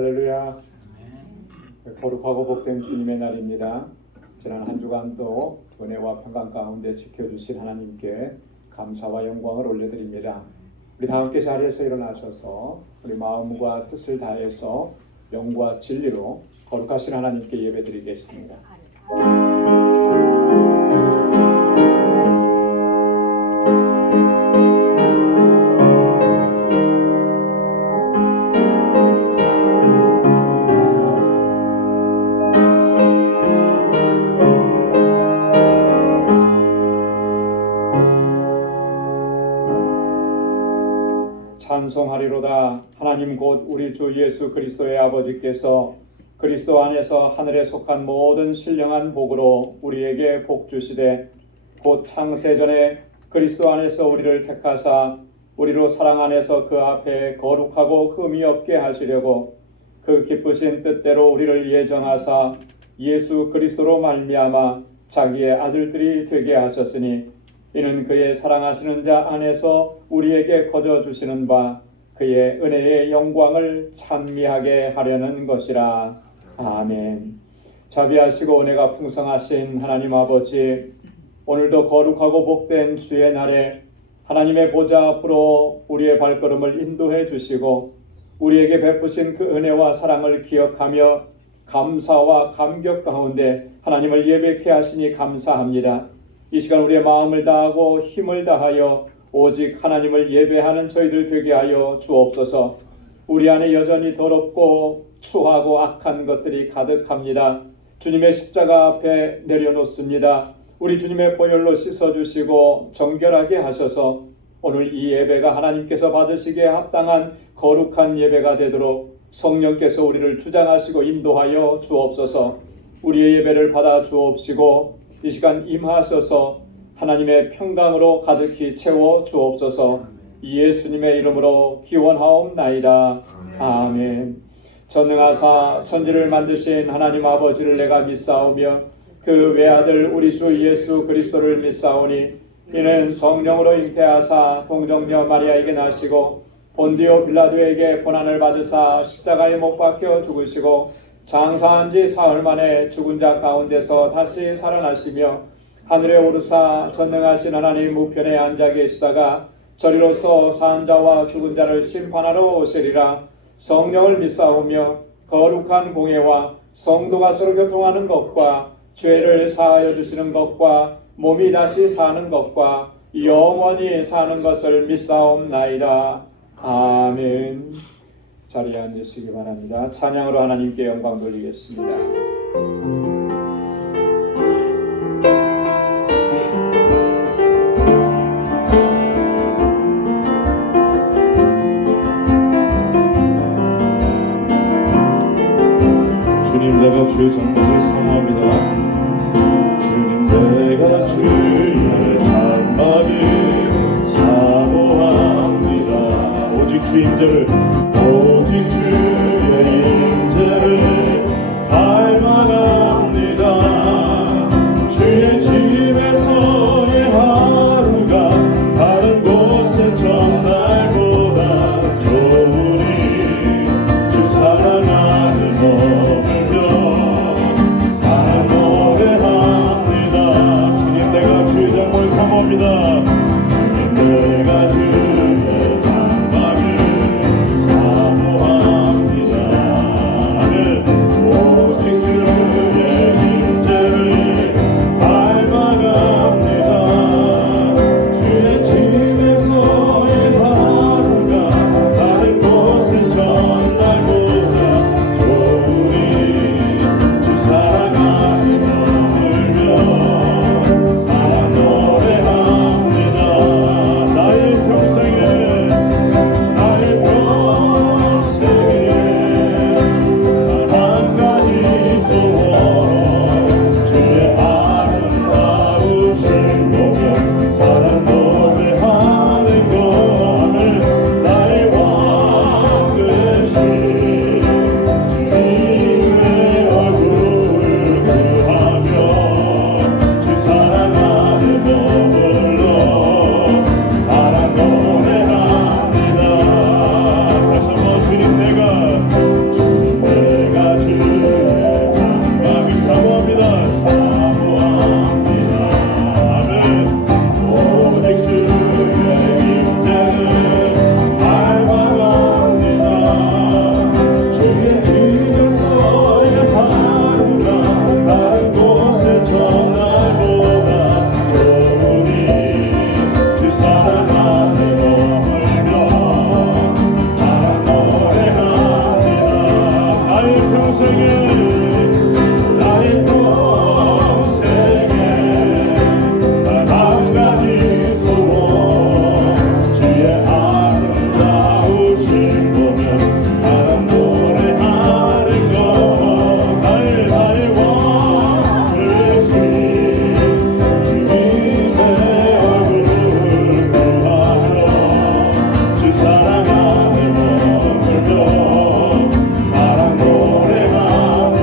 할렐루야. 거룩하고 복된 주님의 날입니다. 지난 한 주간 또 은혜와 평강 가운데 지켜주신 하나님께 감사와 영광을 올려드립니다. 우리 다 함께 자리에서 일어나셔서 우리 마음과 뜻을 다해서 영과 진리로 거룩하신 하나님께 예배드리겠습니다. 찬송하리로다. 하나님 곧 우리 주 예수 그리스도의 아버지께서 그리스도 안에서 하늘에 속한 모든 신령한 복으로 우리에게 복 주시되 곧 창세전에 그리스도 안에서 우리를 택하사 우리로 사랑 안에서 그 앞에 거룩하고 흠이 없게 하시려고 그 기쁘신 뜻대로 우리를 예정하사 예수 그리스도로 말미암아 자기의 아들들이 되게 하셨으니 이는 그의 사랑하시는 자 안에서 우리에게 거저 주시는 바 그의 은혜의 영광을 찬미하게 하려는 것이라. 아멘. 자비하시고 은혜가 풍성하신 하나님 아버지, 오늘도 거룩하고 복된 주의 날에 하나님의 보좌 앞으로 우리의 발걸음을 인도해 주시고 우리에게 베푸신 그 은혜와 사랑을 기억하며 감사와 감격 가운데 하나님을 예배케 하시니 감사합니다. 이 시간 우리의 마음을 다하고 힘을 다하여 오직 하나님을 예배하는 저희들 되게 하여 주옵소서. 우리 안에 여전히 더럽고 추하고 악한 것들이 가득합니다. 주님의 십자가 앞에 내려놓습니다. 우리 주님의 보혈로 씻어주시고 정결하게 하셔서 오늘 이 예배가 하나님께서 받으시기에 합당한 거룩한 예배가 되도록 성령께서 우리를 주장하시고 인도하여 주옵소서. 우리의 예배를 받아 주옵시고 이 시간 임하셔서 하나님의 평강으로 가득히 채워 주옵소서. 예수님의 이름으로 기원하옵나이다. 아멘. 전능하사 천지를 만드신 하나님 아버지를 내가 믿사오며 그 외아들 우리 주 예수 그리스도를 믿사오니 이는 성령으로 잉태하사 동정녀 마리아에게 나시고 본디오 빌라도에게 고난을 받으사 십자가에 못 박혀 죽으시고 장사한 지 사흘 만에 죽은 자 가운데서 다시 살아나시며 하늘에 오르사 전능하신 하나님 우편에 앉아 계시다가 저리로서 산 자와 죽은 자를 심판하러 오시리라. 성령을 믿사오며 거룩한 공예와 성도가 서로 교통하는 것과 죄를 사하여 주시는 것과 몸이 다시 사는 것과 영원히 사는 것을 믿사옵나이다. 아멘. 자리에 앉으시기 바랍니다. 찬양으로 하나님께 영광 돌리겠습니다. 주님 내가 주의 장막을 사모합니다. 주님 내가 주의 장막을 사모합니다. 오직 주 임재를 오직 주의 임재를 닮아갑니다. 주의 집에서의 하루가 다른 곳의 전날보다 좋으니 주 사랑하는 머물며 사랑 노래합니다. 주님 내가 주의 장막을 사모합니다. 주님 내가 주의 장막을 사모합니다. 평생에 나의 평생에 단 한 가지 소원 주의 아름다우신 보면 사랑 노래하는 것 나의 왕 되신 주님의 얼굴을 구하러 주 사랑 안에 머물며 사랑 노래하는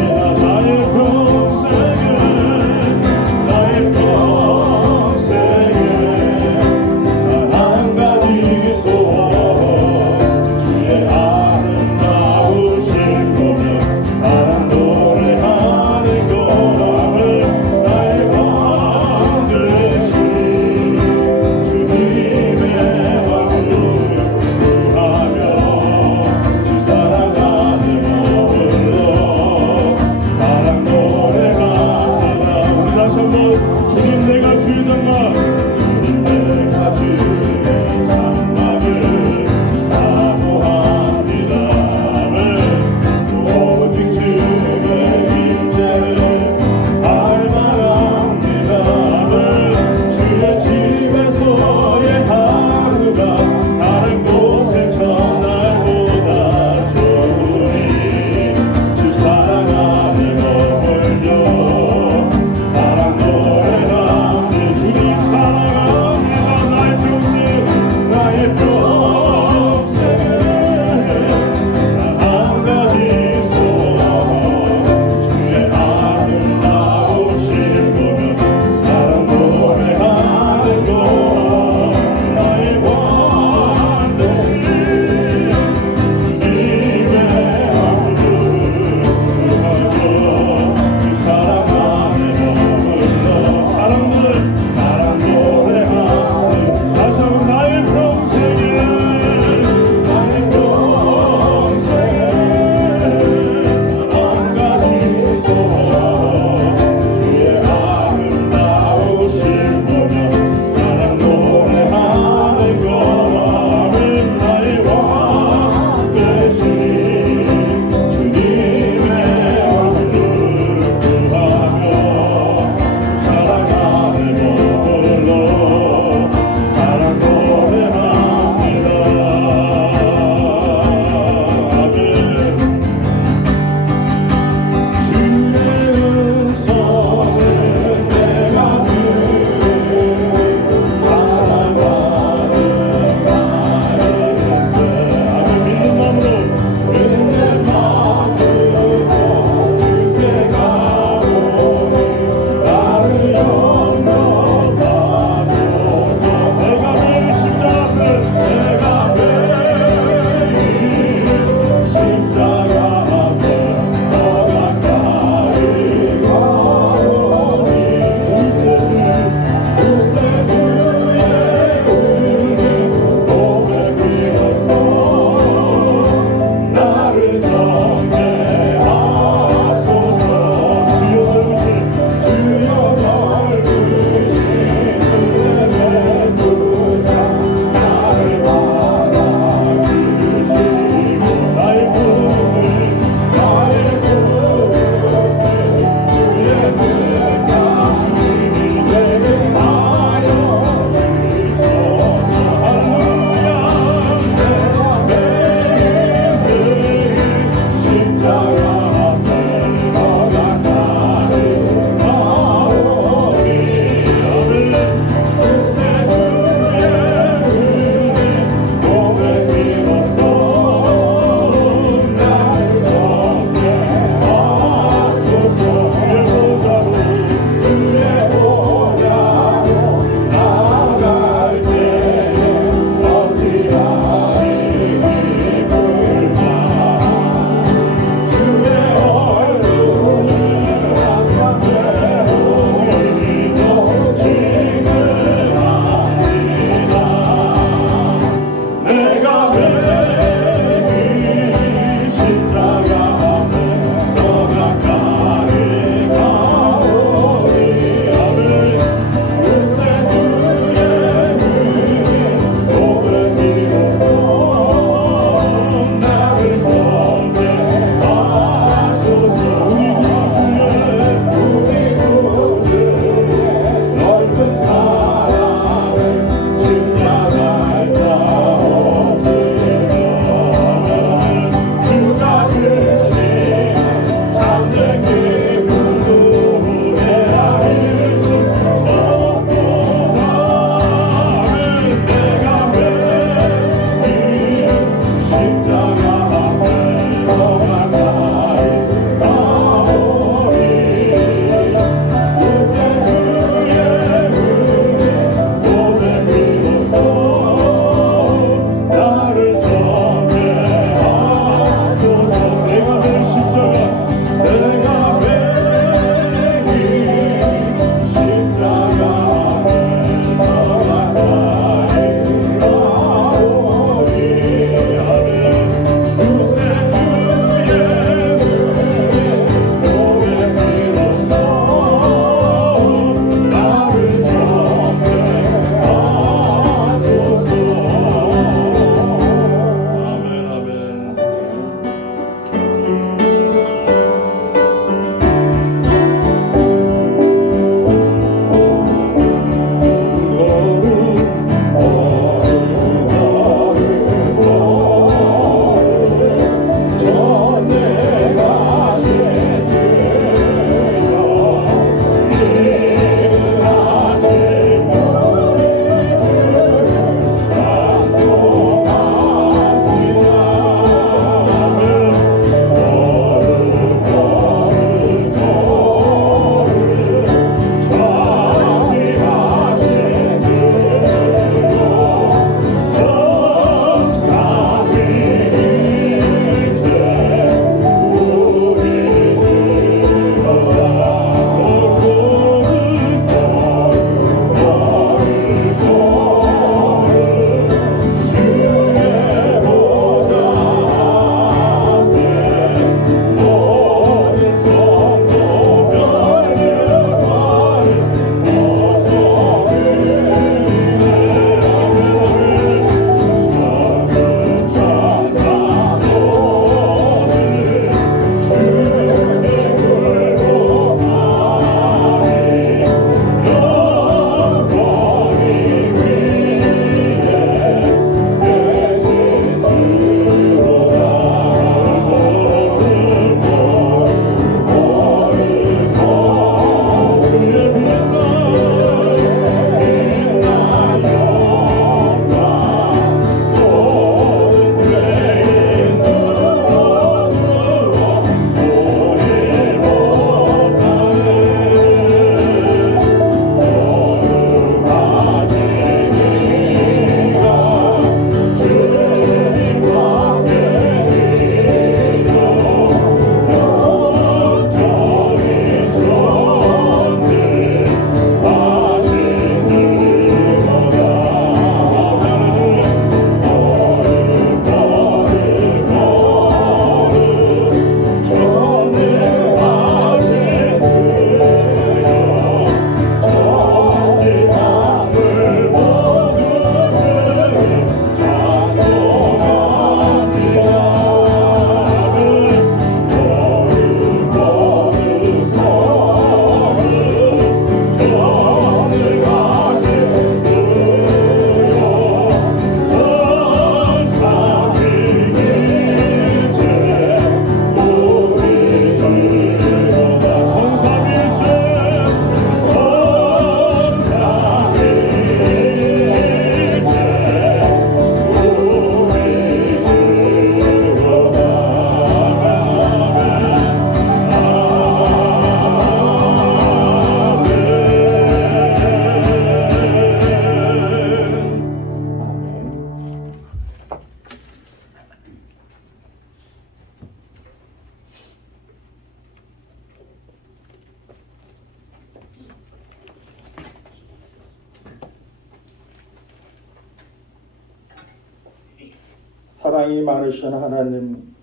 사랑이 많으신 하나님,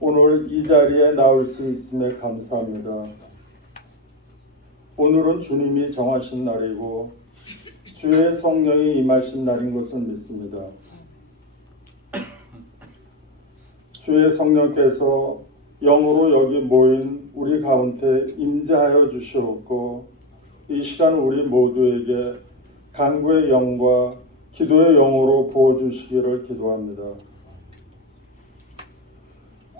오늘 이 자리에 나올 수 있음에 감사합니다. 오늘은 주님이 정하신 날이고 주의 성령이 임하신 날인 것을 믿습니다. 주의 성령께서 영으로 여기 모인 우리 가운데 임재하여 주시옵고 이 시간 우리 모두에게 간구의 영과 기도의 영으로 부어주시기를 기도합니다.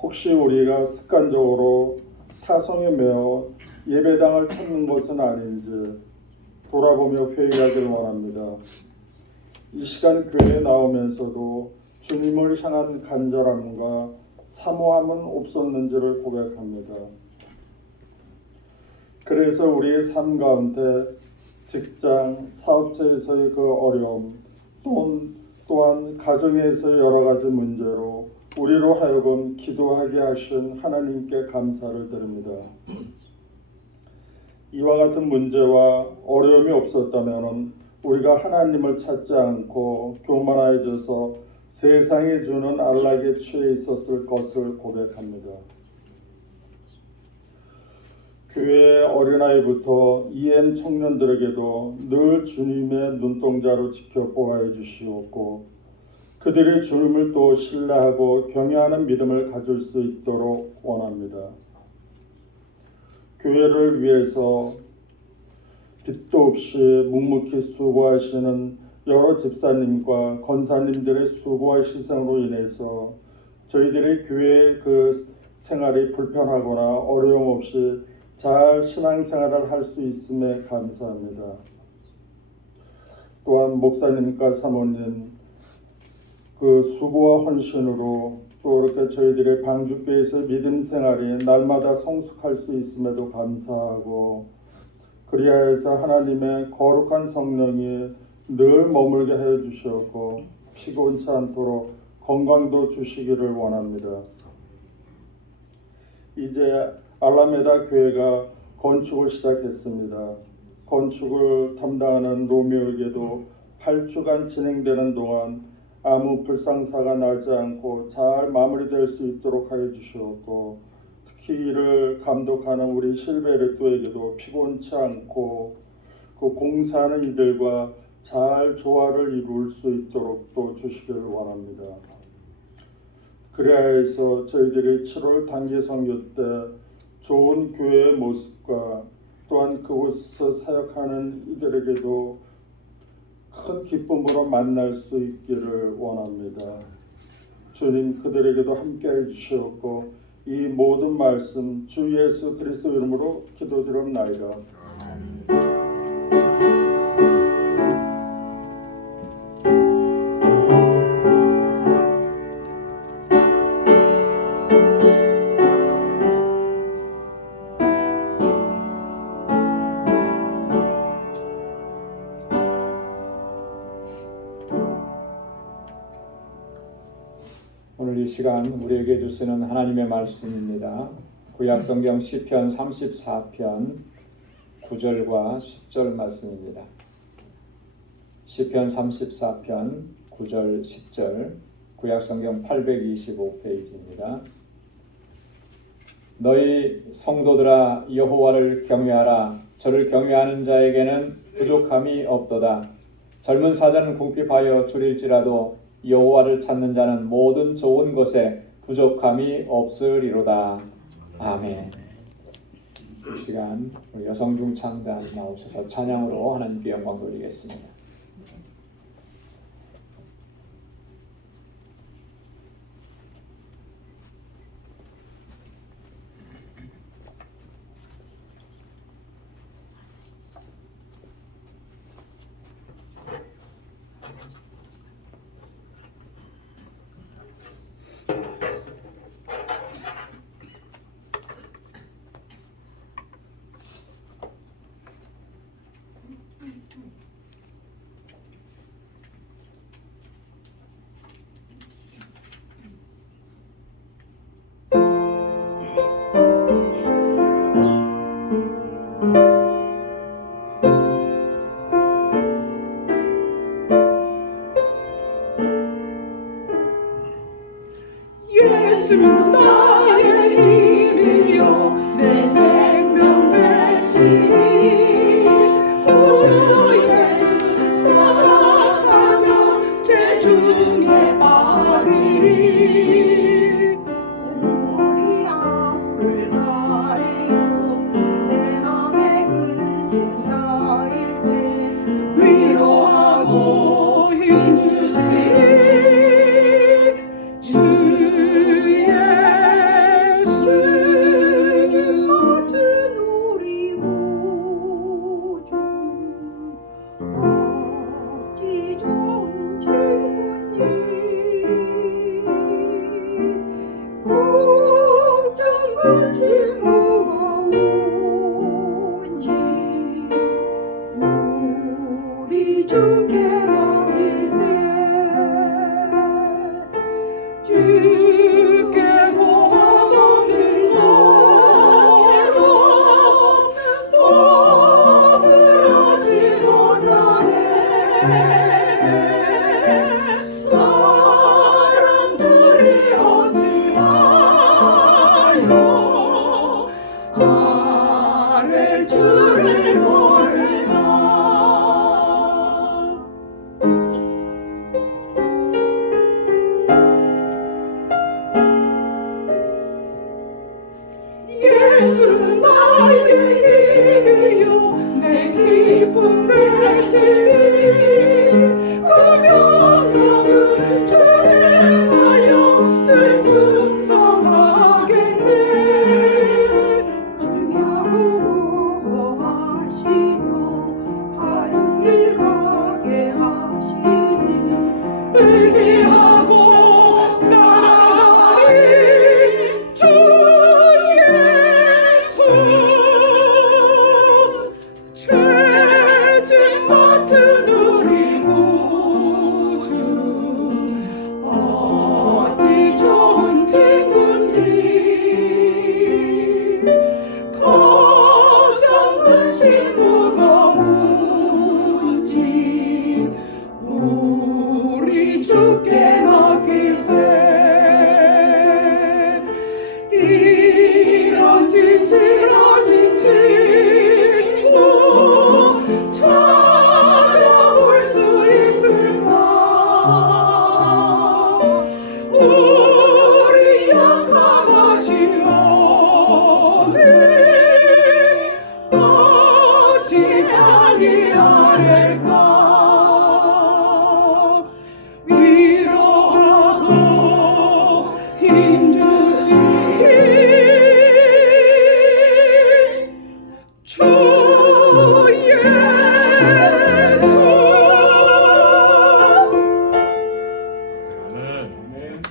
혹시 우리가 습관적으로 타성에 매어 예배당을 찾는 것은 아닌지 돌아보며 회개하기를 원합니다. 이 시간 교회에 나오면서도 주님을 향한 간절함과 사모함은 없었는지를 고백합니다. 그래서 우리의 삶 가운데 직장, 사업체에서의 그 어려움, 또한 가정에서 여러 가지 문제로 우리로 하여금 기도하게 하신 하나님께 감사를 드립니다. 이와 같은 문제와 어려움이 없었다면 우리가 하나님을 찾지 않고 교만해져서 세상이 주는 안락에 취해 있었을 것을 고백합니다. 교회 어린아이부터 EM 청년들에게도 늘 주님의 눈동자로 지켜보아해 주시옵고 그들이 주님을 또 신뢰하고 경외하는 믿음을 가질 수 있도록 원합니다. 교회를 위해서 빚도 없이 묵묵히 수고하시는 여러 집사님과 권사님들의 수고와 희생으로 인해서 저희들의 교회의 그 생활이 불편하거나 어려움 없이 잘 신앙생활을 할 수 있음에 감사합니다. 또한 목사님과 사모님 그 수고와 헌신으로 또 이렇게 저희들의 방주교회에서 믿음 생활이 날마다 성숙할 수 있음에도 감사하고 그리하여서 하나님의 거룩한 성령이 늘 머물게 해 주시었고 피곤치 않도록 건강도 주시기를 원합니다. 이제 알라메다 교회가 건축을 시작했습니다. 건축을 담당하는 로미오에게도 8주간 진행되는 동안 아무 불상사가 나지 않고 잘 마무리될 수 있도록 하여 주시었고 특히 이를 감독하는 우리 실베르토에게도 피곤치 않고 그 공사하는 이들과 잘 조화를 이룰 수 있도록 또 주시기를 원합니다. 그래야해서 저희들이 7월 단기 선교 때 좋은 교회의 모습과 또한 그곳에서 사역하는 이들에게도 큰 기쁨으로 만날 수 있기를 원합니다. 주님 그들에게도 함께해 주시옵고 이 모든 말씀 주 예수 그리스도 이름으로 기도드립나이다. 오늘 이 시간 우리에게 주시는 하나님의 말씀입니다. 구약성경 시편 34편 9절과 10절 말씀입니다. 시편 34편 9절 10절 구약성경 825페이지입니다. 너희 성도들아 여호와를 경외하라. 저를 경외하는 자에게는 부족함이 없도다. 젊은 사자는 궁핍하여 줄일지라도 여호와를 찾는 자는 모든 좋은 것에 부족함이 없으리로다. 아멘. 이 시간 우리 여성 중창단 나오셔서 찬양으로 하나님께 영광 돌리겠습니다. 예수 나의 힘이요 내 생명 되시니 구주 예수 나라 사며 죄 중에 빠지리 머리 앞을 가리고 내 맘에 근심 쌓일 때 위로하고 힘주시리 주 예수 걱정 근심 무거운지 우리 주께 맡기세 주께 고하옵는 자께로 복을 얻지 못하네 사람들이 어찌하여 아랠 줄을 모르나 예수 나의 길이요 내 기쁨 되시니 그 명령을 준행하여 늘 충성하겠네 주야로 하시며 바른 길 가게 하시니 의지하고 나의 주 예수 죄짐 맡은 우리 구주 어찌 좋은 친구인지 걱정 근심 무거운지 우리 주께 맡기세 이런 진실하신 친구 찾아볼 수 있을까 우리 약함하시오니 어찌 아니하릴까 위로하고 힘주시니 주 예수 아멘.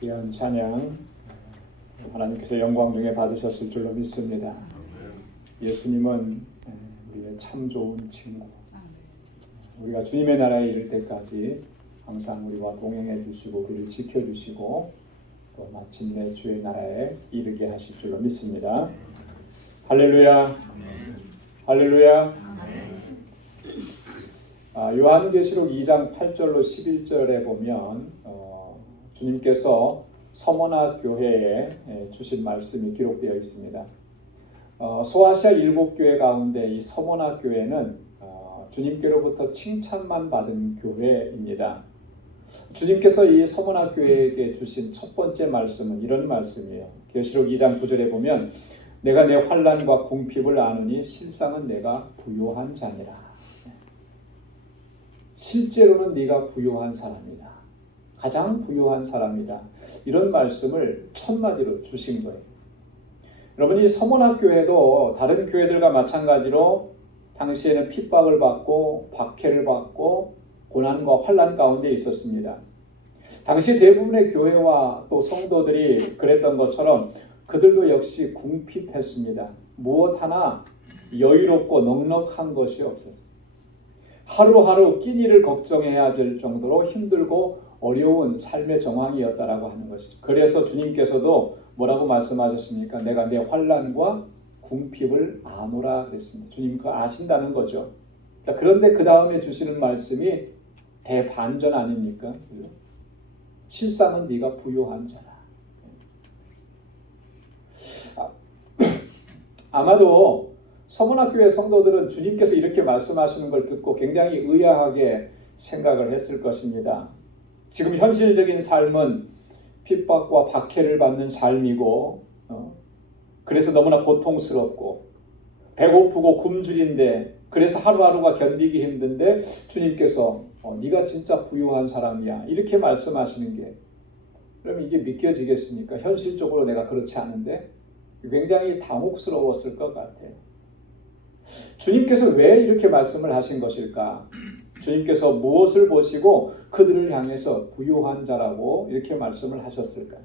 귀한 찬양 하나님께서 영광 중에 받으셨을 줄로 믿습니다. 예수님은 우리의 참 좋은 친구. 우리가 주님의 나라에 이를 때까지 항상 우리와 동행해 주시고 우리를 지켜주시고 또 마침내 주의 나라에 이르게 하실 줄로 믿습니다. 할렐루야. 할렐루야. 요한계시록 2장 8절로 11절에 보면 주님께서 서머나 교회에 주신 말씀이 기록되어 있습니다. 소아시아 7교회 가운데 이 서머나 교회는 주님께로부터 칭찬만 받은 교회입니다. 주님께서 이 서머나 교회에게 주신 첫 번째 말씀은 이런 말씀이에요. 계시록 2장 9절에 보면 내가 내 환난과 궁핍을 아느니 실상은 내가 부요한 자니라. 실제로는 네가 부요한 사람이다. 가장 부요한 사람이다. 이런 말씀을 첫마디로 주신 거예요. 여러분, 이 서머나 교회도 다른 교회들과 마찬가지로 당시에는 핍박을 받고 박해를 받고 고난과 환난 가운데 있었습니다. 당시 대부분의 교회와 또 성도들이 그랬던 것처럼 그들도 역시 궁핍했습니다. 무엇 하나 여유롭고 넉넉한 것이 없었어요. 하루하루 끼니를 걱정해야 될 정도로 힘들고 어려운 삶의 정황이었다라고 하는 것이죠. 그래서 주님께서도 뭐라고 말씀하셨습니까? 내가 내 환난과 궁핍을 아노라 그랬습니다. 주님 그거 아신다는 거죠. 자, 그런데 그 다음에 주시는 말씀이 대반전 아닙니까? 실상은 네가 부요한 자라. 아마도 서문학교의 성도들은 주님께서 이렇게 말씀하시는 걸 듣고 굉장히 의아하게 생각을 했을 것입니다. 지금 현실적인 삶은 핍박과 박해를 받는 삶이고 그래서 너무나 고통스럽고 배고프고 굶주린데 그래서 하루하루가 견디기 힘든데 주님께서 네가 진짜 부유한 사람이야 이렇게 말씀하시는 게 그럼 이게 믿겨지겠습니까? 현실적으로 내가 그렇지 않은데 굉장히 당혹스러웠을 것 같아요. 주님께서 왜 이렇게 말씀을 하신 것일까? 주님께서 무엇을 보시고 그들을 향해서 부요한 자라고 이렇게 말씀을 하셨을까요?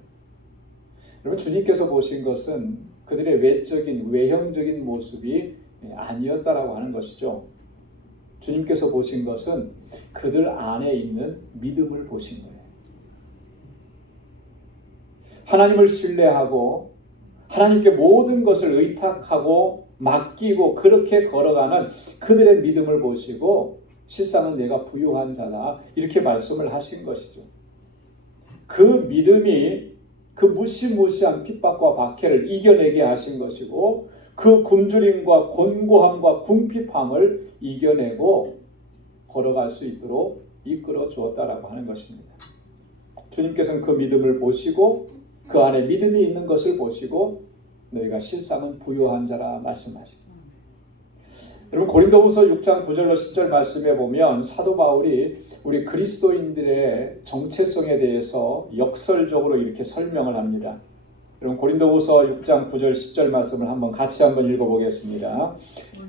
여러분, 주님께서 보신 것은 그들의 외적인 외형적인 모습이 아니었다라고 하는 것이죠. 주님께서 보신 것은 그들 안에 있는 믿음을 보신 거예요. 하나님을 신뢰하고 하나님께 모든 것을 의탁하고 맡기고 그렇게 걸어가는 그들의 믿음을 보시고 실상은 내가 부유한 자다 이렇게 말씀을 하신 것이죠. 그 믿음이 그 무시무시한 핍박과 박해를 이겨내게 하신 것이고 그 굶주림과 곤고함과 궁핍함을 이겨내고 걸어갈 수 있도록 이끌어 주었다라고 하는 것입니다. 주님께서는 그 믿음을 보시고 그 안에 믿음이 있는 것을 보시고 너희가 실상은 부요한 자라 말씀하십니다. 여러분, 고린도후서 6장 9절로 10절 말씀에 보면 사도 바울이 우리 그리스도인들의 정체성에 대해서 역설적으로 이렇게 설명을 합니다. 여러분, 고린도후서 6장 9절 10절 말씀을 같이 한번 읽어보겠습니다.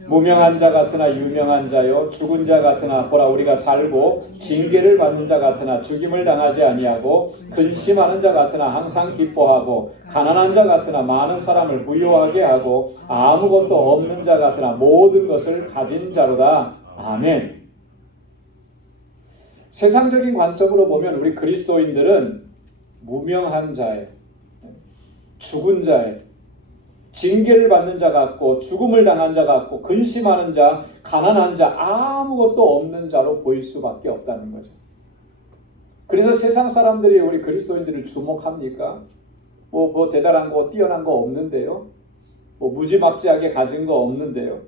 무명한 자 같으나 유명한 자요, 죽은 자 같으나 보라 우리가 살고 징계를 받는 자 같으나 죽임을 당하지 아니하고 근심하는 자 같으나 항상 기뻐하고 가난한 자 같으나 많은 사람을 부유하게 하고 아무것도 없는 자 같으나 모든 것을 가진 자로다. 아멘. 세상적인 관점으로 보면 우리 그리스도인들은 무명한 자예요. 죽은 자예요. 징계를 받는 자 같고 죽음을 당한 자 같고 근심하는 자, 가난한 자, 아무것도 없는 자로 보일 수밖에 없다는 거죠. 그래서 세상 사람들이 우리 그리스도인들을 주목합니까? 뭐 대단한 거, 뛰어난 거 없는데요. 뭐 무지막지하게 가진 거 없는데요.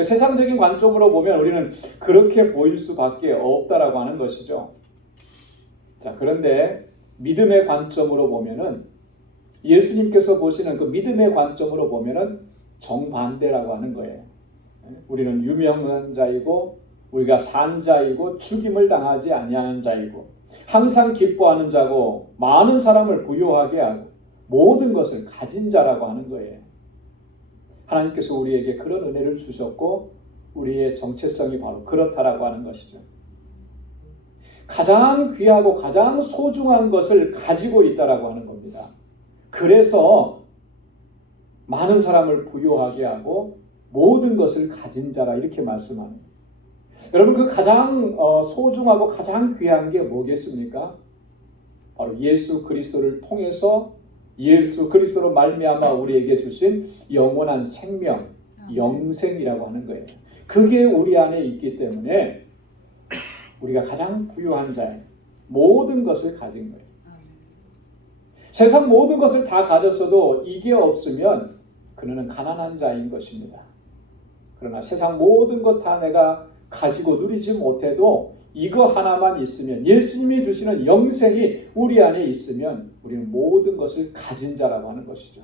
세상적인 관점으로 보면 우리는 그렇게 보일 수밖에 없다라고 하는 것이죠. 자, 그런데 믿음의 관점으로 보면은 예수님께서 보시는 그 믿음의 관점으로 보면은 정반대라고 하는 거예요. 우리는 유명한 자이고 우리가 산 자이고 죽임을 당하지 아니하는 자이고 항상 기뻐하는 자고 많은 사람을 부유하게 하고 모든 것을 가진 자라고 하는 거예요. 하나님께서 우리에게 그런 은혜를 주셨고 우리의 정체성이 바로 그렇다라고 하는 것이죠. 가장 귀하고 가장 소중한 것을 가지고 있다라고 하는 겁니다. 그래서 많은 사람을 부유하게 하고 모든 것을 가진 자라 이렇게 말씀합니다. 여러분, 그 가장 소중하고 가장 귀한 게 뭐겠습니까? 바로 예수 그리스도를 통해서 예수 그리스도로 말미암아 우리에게 주신 영원한 생명, 영생이라고 하는 거예요. 그게 우리 안에 있기 때문에 우리가 가장 부유한 자예요. 모든 것을 가진 거예요. 세상 모든 것을 다 가졌어도 이게 없으면 그는 가난한 자인 것입니다. 그러나 세상 모든 것 다 내가 가지고 누리지 못해도 이거 하나만 있으면, 예수님이 주시는 영생이 우리 안에 있으면 우리는 모든 것을 가진 자라고 하는 것이죠.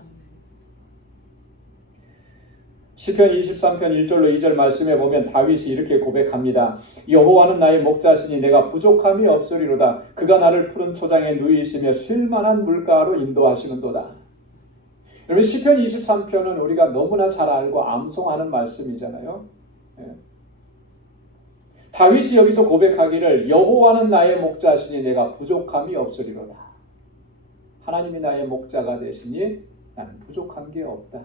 시편 23편 1절로 2절 말씀에 보면 다윗이 이렇게 고백합니다. 여호와는 나의 목자시니 내가 부족함이 없으리로다. 그가 나를 푸른 초장에 누이시며 쉴만한 물가로 인도하시는도다. 여러분, 시편 23편은 우리가 너무나 잘 알고 암송하는 말씀이잖아요. 다윗이 여기서 고백하기를 여호와는 나의 목자시니 내가 부족함이 없으리로다. 하나님이 나의 목자가 되시니 나는 부족한 게 없다.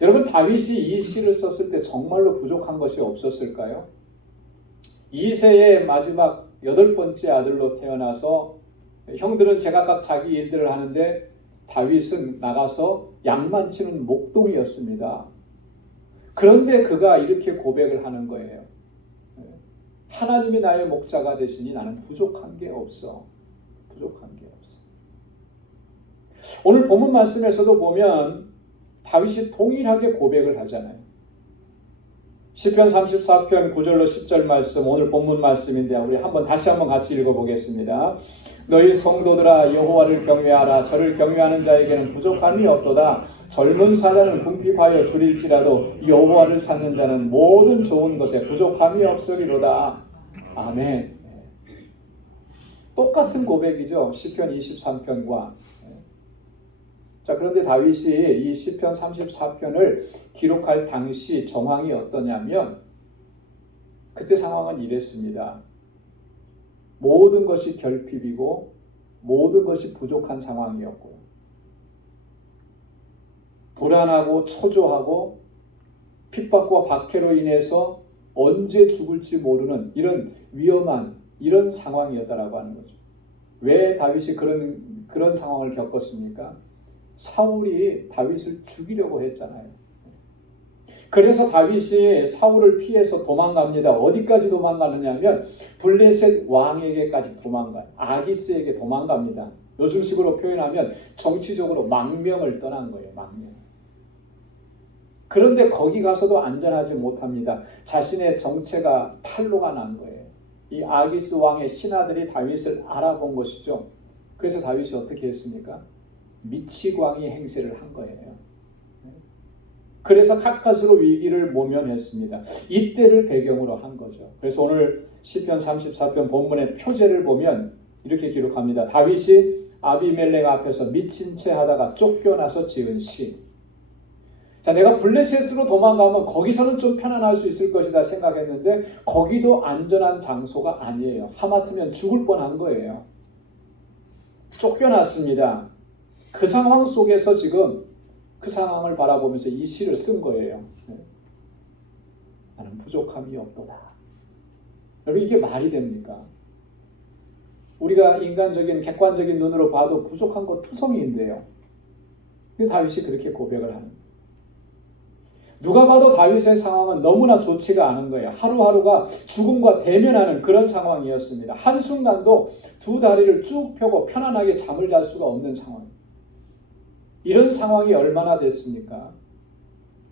여러분, 다윗이 이 시를 썼을 때 정말로 부족한 것이 없었을까요? 이새의 마지막 8번째 아들로 태어나서 형들은 제각각 자기 일들을 하는데 다윗은 나가서 양만 치는 목동이었습니다. 그런데 그가 이렇게 고백을 하는 거예요. 하나님이 나의 목자가 되시니 나는 부족한 게 없어. 부족한 게 없어. 오늘 본문 말씀에서도 보면 다윗이 동일하게 고백을 하잖아요. 시편 34편 9절로 10절 말씀, 오늘 본문 말씀인데 우리 다시 한번 같이 읽어보겠습니다. 너희 성도들아 여호와를 경외하라. 저를 경외하는 자에게는 부족함이 없도다. 젊은 사자는 궁핍하여 줄일지라도 여호와를 찾는 자는 모든 좋은 것에 부족함이 없으리로다. 아멘. 똑같은 고백이죠. 시편 23편과. 자, 그런데 다윗이 이 시편 34편을 기록할 당시 정황이 어떠냐면 그때 상황은 이랬습니다. 모든 것이 결핍이고 모든 것이 부족한 상황이었고요. 불안하고 초조하고 핍박과 박해로 인해서 언제 죽을지 모르는 이런 위험한 이런 상황이었다라고 하는 거죠. 왜 다윗이 그런 상황을 겪었습니까? 사울이 다윗을 죽이려고 했잖아요. 그래서 다윗이 사울을 피해서 도망갑니다. 어디까지 도망가느냐면 블레셋 왕에게까지 도망가요. 아기스에게 도망갑니다. 요즘식으로 표현하면 정치적으로 망명을 떠난 거예요. 망명. 그런데 거기 가서도 안전하지 못합니다. 자신의 정체가 탄로가 난 거예요. 이 아기스 왕의 신하들이 다윗을 알아본 것이죠. 그래서 다윗이 어떻게 했습니까? 미치광이 행세를 한 거예요. 그래서 가까스로 위기를 모면했습니다. 이때를 배경으로 한 거죠. 그래서 오늘 시편 34편 본문의 표제를 보면 이렇게 기록합니다. 다윗이 아비멜렉 앞에서 미친 채 하다가 쫓겨나서 지은 시. 자, 내가 블레셋으로 도망가면 거기서는 좀 편안할 수 있을 것이다 생각했는데 거기도 안전한 장소가 아니에요. 하마터면 죽을 뻔한 거예요. 쫓겨났습니다. 그 상황 속에서 지금 그 상황을 바라보면서 이 시를 쓴 거예요. 나는 부족함이 없도다. 여러분 이게 말이 됩니까? 우리가 인간적인 객관적인 눈으로 봐도 부족한 것 투성이인데요. 근데 다윗이 그렇게 고백을 하는 거예요. 누가 봐도 다윗의 상황은 너무나 좋지가 않은 거예요. 하루하루가 죽음과 대면하는 그런 상황이었습니다. 한순간도 두 다리를 쭉 펴고 편안하게 잠을 잘 수가 없는 상황. 이런 상황이 얼마나 됐습니까?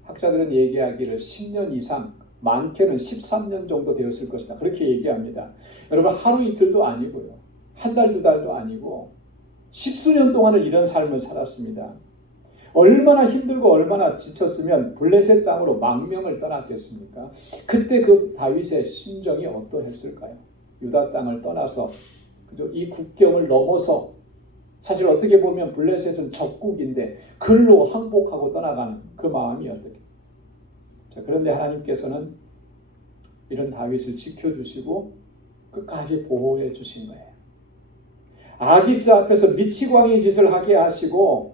학자들은 얘기하기를 10년 이상, 많게는 13년 정도 되었을 것이다. 그렇게 얘기합니다. 여러분 하루 이틀도 아니고요. 한 달, 두 달도 아니고 10수년 동안을 이런 삶을 살았습니다. 얼마나 힘들고 얼마나 지쳤으면 블레셋 땅으로 망명을 떠났겠습니까? 그때 그 다윗의 심정이 어떠했을까요? 유다 땅을 떠나서 그죠? 이 국경을 넘어서 사실 어떻게 보면 블레셋은 적국인데 글로 항복하고 떠나가는 그 마음이 어떻게? 자, 그런데 하나님께서는 이런 다윗을 지켜주시고 끝까지 보호해 주신 거예요. 아기스 앞에서 미치광이 짓을 하게 하시고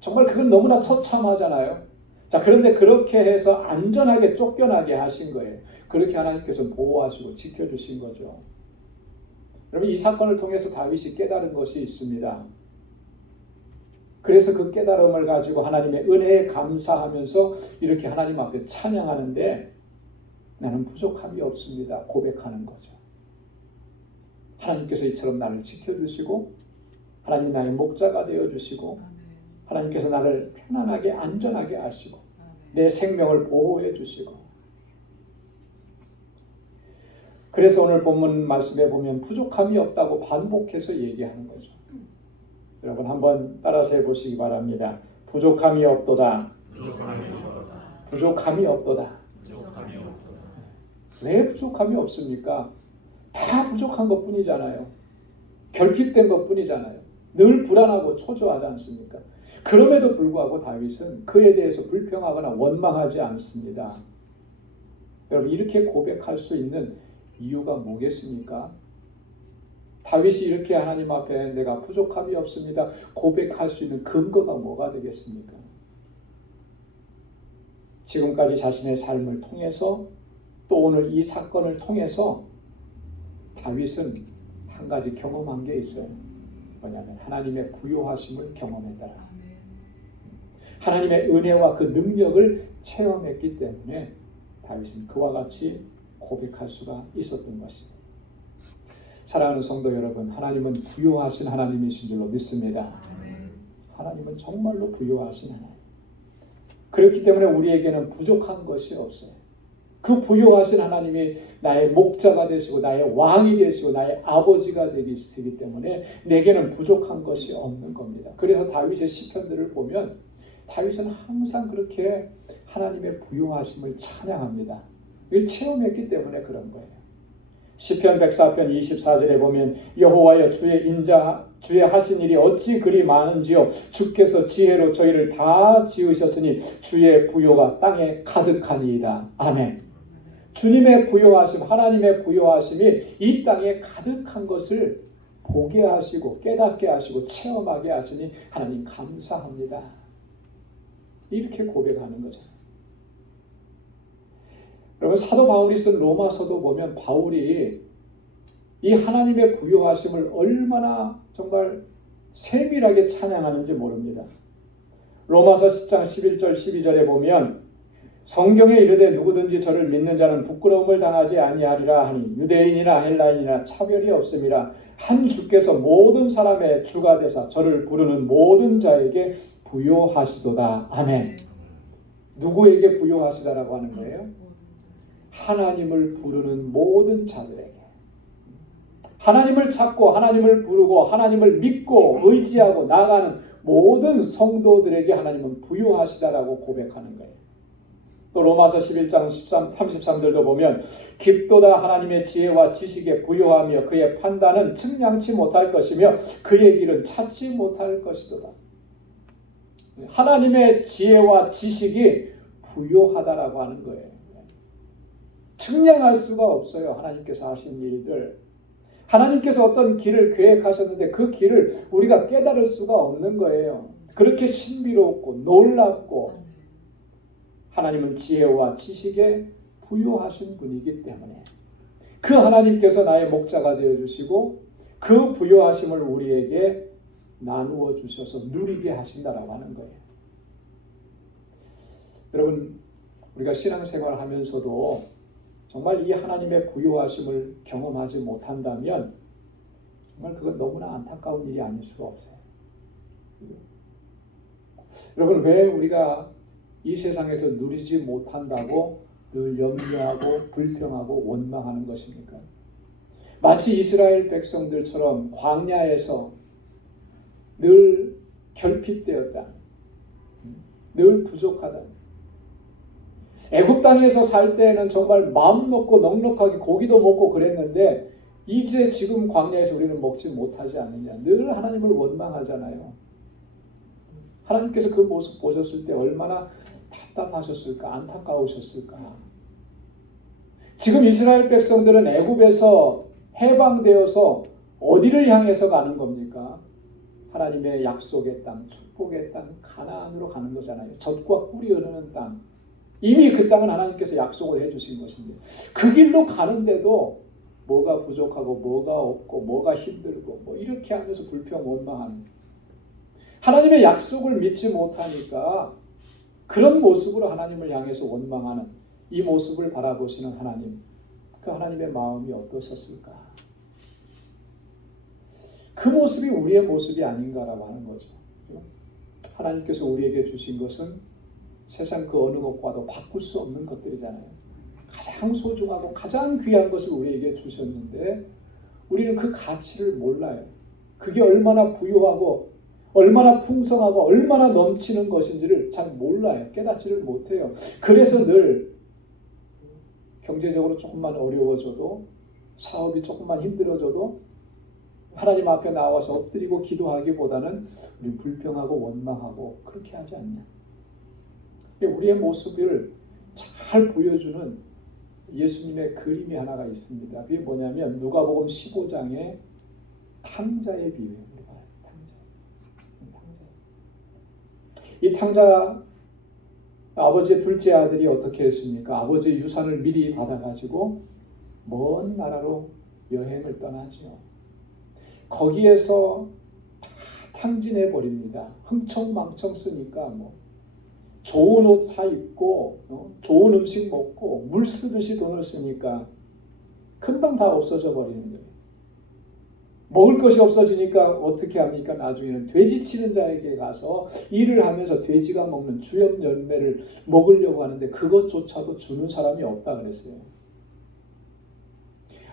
정말 그건 너무나 처참하잖아요. 자, 그런데 그렇게 해서 안전하게 쫓겨나게 하신 거예요. 그렇게 하나님께서 보호하시고 지켜주신 거죠. 여러분 이 사건을 통해서 다윗이 깨달은 것이 있습니다. 그래서 그 깨달음을 가지고 하나님의 은혜에 감사하면서 이렇게 하나님 앞에 찬양하는데 나는 부족함이 없습니다. 고백하는 거죠. 하나님께서 이처럼 나를 지켜주시고 하나님 나의 목자가 되어주시고 하나님께서 나를 편안하게 안전하게 하시고 내 생명을 보호해 주시고 그래서 오늘 본문 말씀에 보면 부족함이 없다고 반복해서 얘기하는 거죠. 여러분 한번 따라서 해보시기 바랍니다. 부족함이 없도다. 부족함이 없도다. 왜 부족함이 없습니까? 다 부족한 것 뿐이잖아요. 결핍된 것 뿐이잖아요. 늘 불안하고 초조하지 않습니까? 그럼에도 불구하고 다윗은 그에 대해서 불평하거나 원망하지 않습니다. 여러분 이렇게 고백할 수 있는 이유가 뭐겠습니까? 다윗이 이렇게 하나님 앞에 내가 부족함이 없습니다. 고백할 수 있는 근거가 뭐가 되겠습니까? 지금까지 자신의 삶을 통해서 또 오늘 이 사건을 통해서 다윗은 한 가지 경험한 게 있어요. 뭐냐면 하나님의 부요하심을 경험했더라. 하나님의 은혜와 그 능력을 체험했기 때문에 다윗은 그와 같이 고백할 수가 있었던 것입니다. 사랑하는 성도 여러분, 하나님은 부요하신 하나님이신 줄로 믿습니다. 하나님은 정말로 부요하신 하나님. 그렇기 때문에 우리에게는 부족한 것이 없어요. 그 부요하신 하나님이 나의 목자가 되시고 나의 왕이 되시고 나의 아버지가 되시기 때문에 내게는 부족한 것이 없는 겁니다. 그래서 다윗의 시편들을 보면 다윗은 항상 그렇게 하나님의 부요하심을 찬양합니다. 이걸 체험했기 때문에 그런 거예요. 시편 104편 24절에 보면 여호와여 주의 하신 일이 어찌 그리 많은지요. 주께서 지혜로 저희를 다 지으셨으니 주의 부요가 땅에 가득하니이다. 아멘. 주님의 부요하심, 하나님의 부요하심이 이 땅에 가득한 것을 보게 하시고 깨닫게 하시고 체험하게 하시니 하나님 감사합니다. 이렇게 고백하는 거죠. 여러분, 사도 바울이 쓴 로마서도 보면 바울이 이 하나님의 부요하심을 얼마나 정말 세밀하게 찬양하는지 모릅니다. 로마서 10장 11절 12절에 보면 성경에 이르되 누구든지 저를 믿는 자는 부끄러움을 당하지 아니하리라 하니 유대인이나 헬라인이나 차별이 없음이라 한 주께서 모든 사람의 주가 되사 저를 부르는 모든 자에게 부요하시도다. 아멘. 누구에게 부요하시다라고 하는 거예요? 하나님을 부르는 모든 자들에게. 하나님을 찾고 하나님을 부르고 하나님을 믿고 의지하고 나아가는 모든 성도들에게 하나님은 부요하시다라고 고백하는 거예요. 또 로마서 11장 33절도 보면 깊도다 하나님의 지혜와 지식에 부요하며 그의 판단은 측량치 못할 것이며 그의 길은 찾지 못할 것이도다. 하나님의 지혜와 지식이 부요하다라고 하는 거예요. 측량할 수가 없어요. 하나님께서 하신 일들. 하나님께서 어떤 길을 계획하셨는데 그 길을 우리가 깨달을 수가 없는 거예요. 그렇게 신비롭고 놀랍고 하나님은 지혜와 지식에 부요하신 분이기 때문에 그 하나님께서 나의 목자가 되어주시고 그 부요하심을 우리에게 나누어 주셔서 누리게 하신다라고 하는 거예요. 여러분, 우리가 신앙생활을 하면서도 정말 이 하나님의 부요하심을 경험하지 못한다면 정말 그건 너무나 안타까운 일이 아닐 수가 없어요. 여러분, 왜 우리가 이 세상에서 누리지 못한다고 늘 염려하고 불평하고 원망하는 것입니까? 마치 이스라엘 백성들처럼 광야에서 늘 결핍되었다. 늘 부족하다. 애굽 땅에서 살 때는 정말 마음 놓고 넉넉하게 고기도 먹고 그랬는데 이제 지금 광야에서 우리는 먹지 못하지 않느냐. 늘 하나님을 원망하잖아요. 하나님께서 그 모습 보셨을 때 얼마나 답답하셨을까, 안타까우셨을까. 지금 이스라엘 백성들은 애굽에서 해방되어서 어디를 향해서 가는 겁니까? 하나님의 약속의 땅, 축복의 땅, 가나안으로 가는 거잖아요. 젖과 꿀이 흐르는 땅. 이미 그 땅은 하나님께서 약속을 해주신 것인데 그 길로 가는데도 뭐가 부족하고 뭐가 없고 뭐가 힘들고 뭐 이렇게 하면서 불평 원망하는, 하나님의 약속을 믿지 못하니까 그런 모습으로 하나님을 향해서 원망하는 이 모습을 바라보시는 하나님, 그 하나님의 마음이 어떠셨을까? 그 모습이 우리의 모습이 아닌가라고 하는 거죠. 하나님께서 우리에게 주신 것은 세상 그 어느 것과도 바꿀 수 없는 것들이잖아요. 가장 소중하고 가장 귀한 것을 우리에게 주셨는데 우리는 그 가치를 몰라요. 그게 얼마나 부유하고 얼마나 풍성하고 얼마나 넘치는 것인지를 잘 몰라요. 깨닫지를 못해요. 그래서 늘 경제적으로 조금만 어려워져도, 사업이 조금만 힘들어져도 하나님 앞에 나와서 엎드리고 기도하기보다는 우리 불평하고 원망하고 그렇게 하지 않냐. 우리의 모습을 잘 보여주는 예수님의 그림이 하나가 있습니다. 그게 뭐냐면 누가복음 15장의 탕자의 비유입니다. 이 탕자, 아버지의 둘째 아들이 어떻게 했습니까? 아버지의 유산을 미리 받아가지고 먼 나라로 여행을 떠나죠. 거기에서 다 탕진해 버립니다. 흥청망청 쓰니까 뭐 좋은 옷 사 입고 좋은 음식 먹고 물 쓰듯이 돈을 쓰니까 금방 다 없어져 버리는 거예요. 먹을 것이 없어지니까 어떻게 합니까? 나중에는 돼지 치는 자에게 가서 일을 하면서 돼지가 먹는 주염 열매를 먹으려고 하는데 그것조차도 주는 사람이 없다 그랬어요.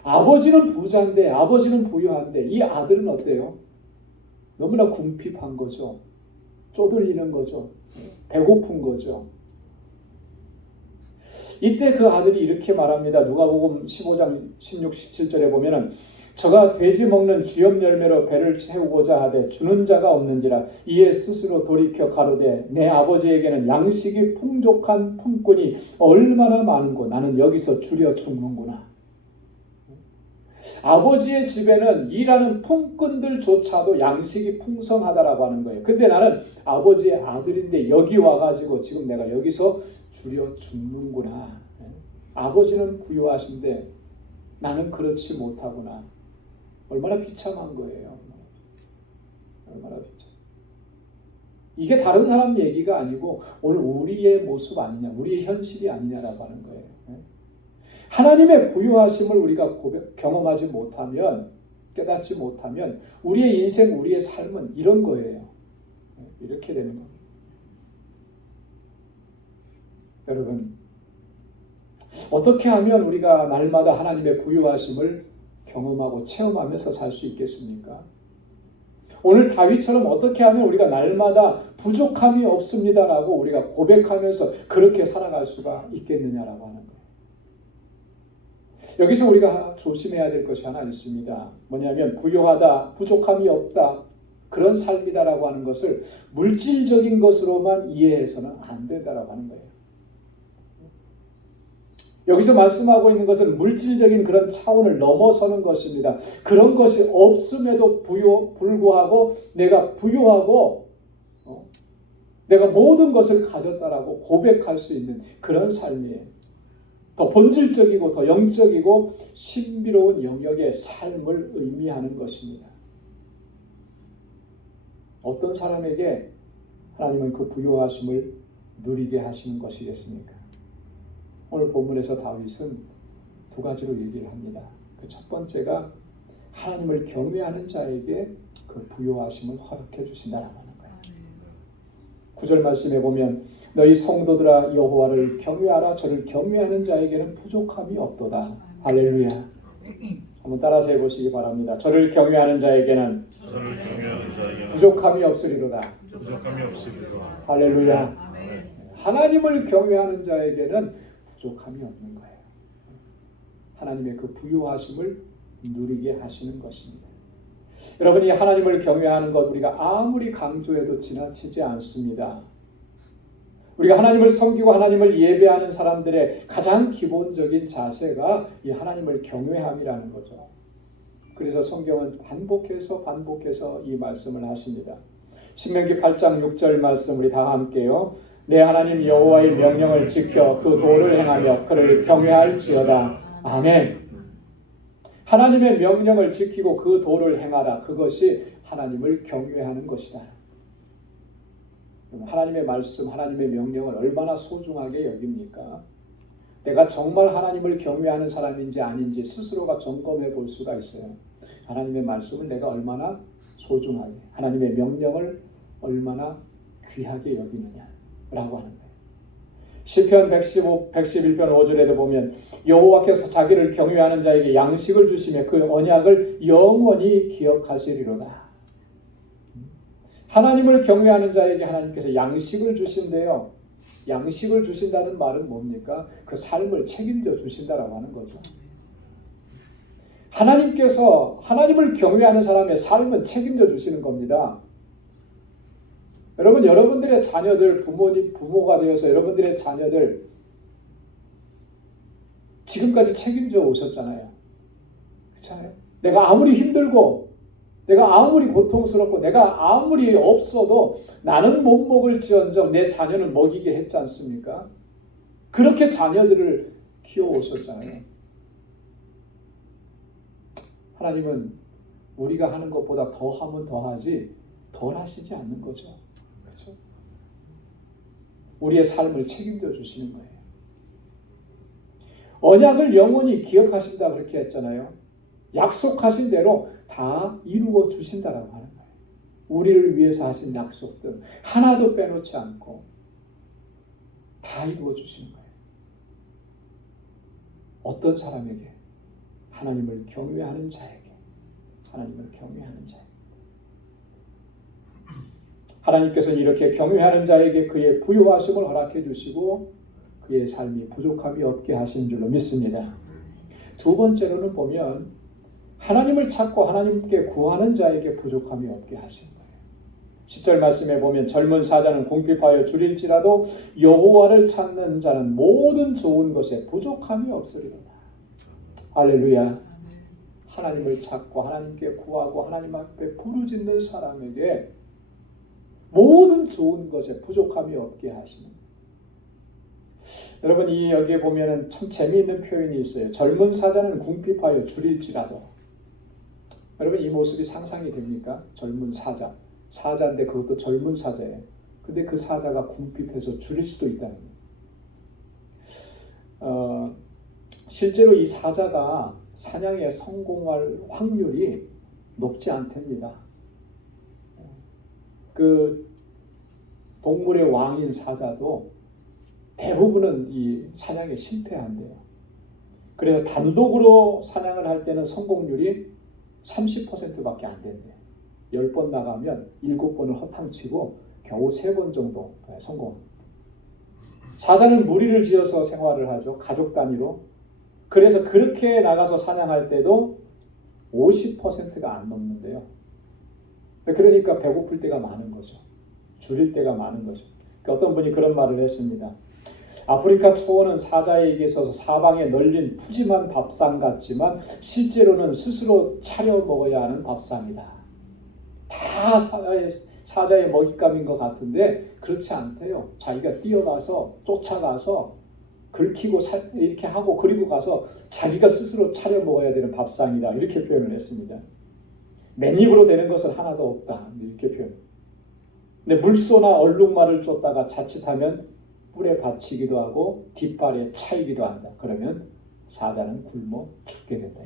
아버지는 부자인데, 아버지는 부유한데 이 아들은 어때요? 너무나 궁핍한 거죠. 쪼들리는 거죠. 배고픈 거죠. 이때 그 아들이 이렇게 말합니다. 누가복음 15장 16, 17절에 보면은 저가 돼지 먹는 쥐염 열매로 배를 채우고자 하되 주는 자가 없는지라 이에 스스로 돌이켜 가로되 내 아버지에게는 양식이 풍족한 품꾼이 얼마나 많은고 나는 여기서 줄여 죽는구나. 아버지의 집에는 일하는 품꾼들조차도 양식이 풍성하다라고 하는 거예요. 근데 나는 아버지의 아들인데 여기 와가지고 지금 내가 여기서 줄여 죽는구나. 아버지는 부유하신데 나는 그렇지 못하구나. 얼마나 비참한 거예요. 얼마나 비참. 이게 다른 사람 얘기가 아니고 오늘 우리의 모습 아니냐, 우리의 현실이 아니냐라고 하는 거예요. 하나님의 부유하심을 우리가 경험하지 못하면, 깨닫지 못하면 우리의 인생, 우리의 삶은 이런 거예요. 이렇게 되는 겁니다. 여러분, 어떻게 하면 우리가 날마다 하나님의 부유하심을 경험하고 체험하면서 살 수 있겠습니까? 오늘 다윗처럼 어떻게 하면 우리가 날마다 부족함이 없습니다라고 우리가 고백하면서 그렇게 살아갈 수가 있겠느냐라고 하는 거예요. 여기서 우리가 조심해야 될 것이 하나 있습니다. 뭐냐면 부유하다, 부족함이 없다, 그런 삶이다라고 하는 것을 물질적인 것으로만 이해해서는 안 된다라고 하는 거예요. 여기서 말씀하고 있는 것은 물질적인 그런 차원을 넘어서는 것입니다. 그런 것이 없음에도 불구하고 내가 부유하고 내가 모든 것을 가졌다라고 고백할 수 있는 그런 삶이에요. 더 본질적이고 더 영적이고 신비로운 영역의 삶을 의미하는 것입니다. 어떤 사람에게 하나님은 그 부유하심을 누리게 하시는 것이겠습니까? 오늘 본문에서 다윗은 두 가지로 얘기를 합니다. 그 첫 번째가 하나님을 경외하는 자에게 그 부유하심을 허락해 주신다라고 하는 거예요. 9절 말씀에 보면 너희 성도들아 여호와를 경외하라. 저를 경외하는 자에게는 부족함이 없도다. 할렐루야. 한번 따라서 해보시기 바랍니다. 저를 경외하는 자에게는 부족함이 없으리로다. 할렐루야. 하나님을 경외하는 자에게는 부족함이 없는 거예요. 하나님의 그 부유하심을 누리게 하시는 것입니다. 여러분이 하나님을 경외하는 것 우리가 아무리 강조해도 지나치지 않습니다. 우리가 하나님을 섬기고 하나님을 예배하는 사람들의 가장 기본적인 자세가 이 하나님을 경외함이라는 거죠. 그래서 성경은 반복해서 이 말씀을 하십니다. 신명기 8장 6절 말씀 우리 다 함께요. 내 하나님 여호와의 명령을 지켜 그 도를 행하며 그를 경외할지어다. 아멘. 하나님의 명령을 지키고 그 도를 행하라. 그것이 하나님을 경외하는 것이다. 하나님의 말씀, 하나님의 명령을 얼마나 소중하게 여깁니까? 내가 정말 하나님을 경외하는 사람인지 아닌지 스스로가 점검해 볼 수가 있어요. 하나님의 말씀을 내가 얼마나 소중하게, 하나님의 명령을 얼마나 귀하게 여기느냐라고 하는 거예요. 시편 111편 5절에도 보면 여호와께서 자기를 경외하는 자에게 양식을 주시며 그 언약을 영원히 기억하시리로다. 하나님을 경외하는 자에게 하나님께서 양식을 주신대요. 양식을 주신다는 말은 뭡니까? 그 삶을 책임져 주신다라고 하는 거죠. 하나님께서 하나님을 경외하는 사람의 삶은 책임져 주시는 겁니다. 여러분, 여러분들의 자녀들, 부모가 되어서 여러분들의 자녀들 지금까지 책임져 오셨잖아요. 그렇잖아요. 내가 아무리 힘들고 내가 아무리 고통스럽고 내가 아무리 없어도 나는 못 먹을지언정 내 자녀는 먹이게 했지 않습니까? 그렇게 자녀들을 키워오셨잖아요. 하나님은 우리가 하는 것보다 더 하면 더 하지 덜 하시지 않는 거죠. 그렇죠? 우리의 삶을 책임져 주시는 거예요. 언약을 영원히 기억하신다 그렇게 했잖아요. 약속하신 대로 다 이루어 주신다라고 하는 거예요. 우리를 위해서 하신 약속들 하나도 빼놓지 않고 다 이루어 주시는 거예요. 어떤 사람에게? 하나님을 경외하는 자에게. 하나님을 경외하는 자에게. 하나님께서는 이렇게 경외하는 자에게 그의 부유하심을 허락해 주시고 그의 삶이 부족함이 없게 하신 줄로 믿습니다. 두 번째로는 보면 하나님을 찾고 하나님께 구하는 자에게 부족함이 없게 하신 거예요. 10절 말씀에 보면 젊은 사자는 궁핍하여 줄일지라도 여호와를 찾는 자는 모든 좋은 것에 부족함이 없으리로다. 할렐루야. 하나님을 찾고 하나님께 구하고 하나님 앞에 부르짖는 사람에게 모든 좋은 것에 부족함이 없게 하시는 거예요. 여러분, 이 여기에 보면은 참 재미있는 표현이 있어요. 젊은 사자는 궁핍하여 줄일지라도. 여러분, 이 모습이 상상이 됩니까? 젊은 사자인데 그것도 젊은 사자예요. 근데 그 사자가 궁핍해서 줄일 수도 있다는 거예요. 실제로 이 사자가 사냥에 성공할 확률이 높지 않답니다. 그 동물의 왕인 사자도 대부분은 이 사냥에 실패한대요. 그래서 단독으로 사냥을 할 때는 성공률이 30%밖에 안 된대요. 10번 나가면 7번을 허탕치고 겨우 3번 정도 성공합니다. 사자는 무리를 지어서 생활을 하죠. 가족 단위로. 그래서 그렇게 나가서 사냥할 때도 50%가 안 넘는데요. 그러니까 배고플 때가 많은 거죠. 줄일 때가 많은 거죠. 어떤 분이 그런 말을 했습니다. 아프리카 초원은 사자에게 있어서 사방에 널린 푸짐한 밥상 같지만 실제로는 스스로 차려 먹어야 하는 밥상이다. 다 사자의 먹잇감인 것 같은데 그렇지 않대요. 자기가 뛰어가서 쫓아가서 긁히고 이렇게 하고 그리고 가서 자기가 스스로 차려 먹어야 되는 밥상이다. 이렇게 표현을 했습니다. 맨입으로 되는 것은 하나도 없다. 이렇게 표현. 근데 물소나 얼룩말을 쫓다가 자칫하면 뿔에 받치기도 하고 뒷발에 차이기도 한다. 그러면 사자는 굶어 죽게 된다.